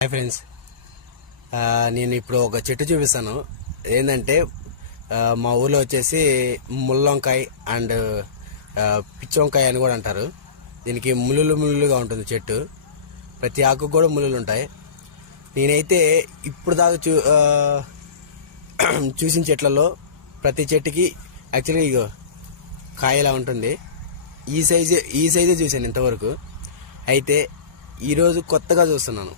Hi friends, నేను ఇప్పుడు ఒక చెట్టు చూపిస్తాను. ఏంటంటే మా ఊర్లో వచ్చేసి ముళ్ళొంకాయ అండ్ పిచ్చి వంకాయ అని కూడా అంటారు. దీనికి ముళ్ళుగా ఉంటుంది చెట్టు. ప్రతి ఆకు కూడా ముళ్ళులు ఉంటాయి. నేనైతే ఇప్పుడు దాకా చూసిన చెట్లలో ప్రతి చెట్టుకి యాక్చువల్గా ఇగో కాయలా ఉంటుంది. ఈ సైజే చూశాను ఇంతవరకు. అయితే ఈరోజు కొత్తగా చూస్తున్నాను.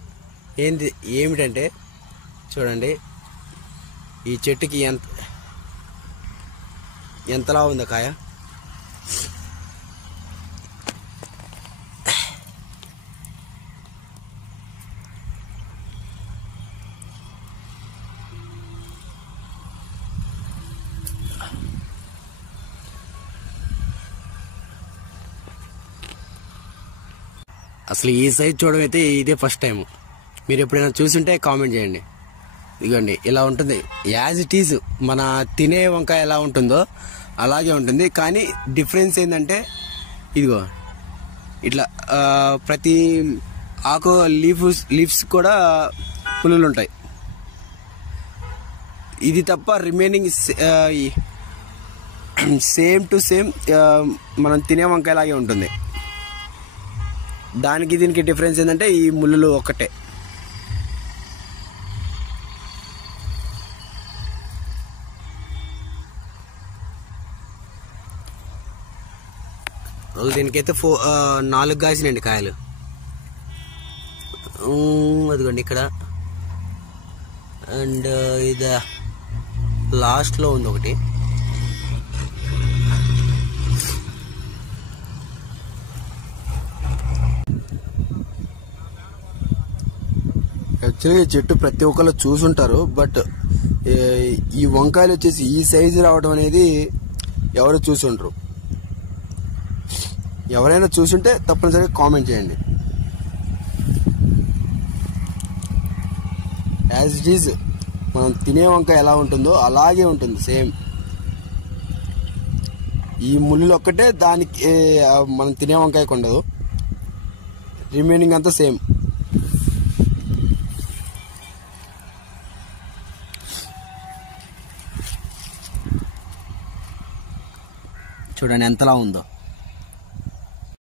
ఏమిటంటే చూడండి, ఈ చెట్టుకి ఎంతలా ఉందో కాయ. అసలు ఈ సైజ్ చూడడం అయితే ఇదే ఫస్ట్ టైం. మీరు ఎప్పుడైనా చూసుంటే కామెంట్ చేయండి. ఇదిగోండి, ఇలా ఉంటుంది. యాజ్ ఇట్ ఈజ్ మన తినే వంకాయ ఎలా ఉంటుందో అలాగే ఉంటుంది. కానీ డిఫరెన్స్ ఏంటంటే ఇదిగో ఇట్లా ప్రతి ఆకు లీవ్స్ కూడా పులులు ఉంటాయి. ఇది తప్ప రిమైనింగ్ సేమ్ టు సేమ్ మనం తినే వంకాయ లాగే ఉంటుంది. దానికి దీనికి డిఫరెన్స్ ఏంటంటే ఈ ముళ్ళులు ఒక్కటే. దీనికైతే 4 కాసినండి కాయలు. అదిగోండి ఇక్కడ. అండ్ ఇది లాస్ట్లో ఉంది ఒకటి. యాక్చువల్గా ఈ చెట్టు ప్రతి ఒక్కరు చూసుంటారు. బట్ ఈ వంకాయలు వచ్చేసి ఈ సైజు రావడం అనేది ఎవరు చూసుంటారు. ఎవరైనా చూసుంటే తప్పనిసరిగా కామెంట్ చేయండి. యాజ్ ఇట్ ఈజ్ మనం తినే వంకాయ ఎలా ఉంటుందో అలాగే ఉంటుంది సేమ్. ఈ ముళ్ళు ఒక్కటే దానికి మనం తినే వంకాయకు ఉండదు. రిమైనింగ్ అంతా సేమ్. చూడండి ఎంతలా ఉందో.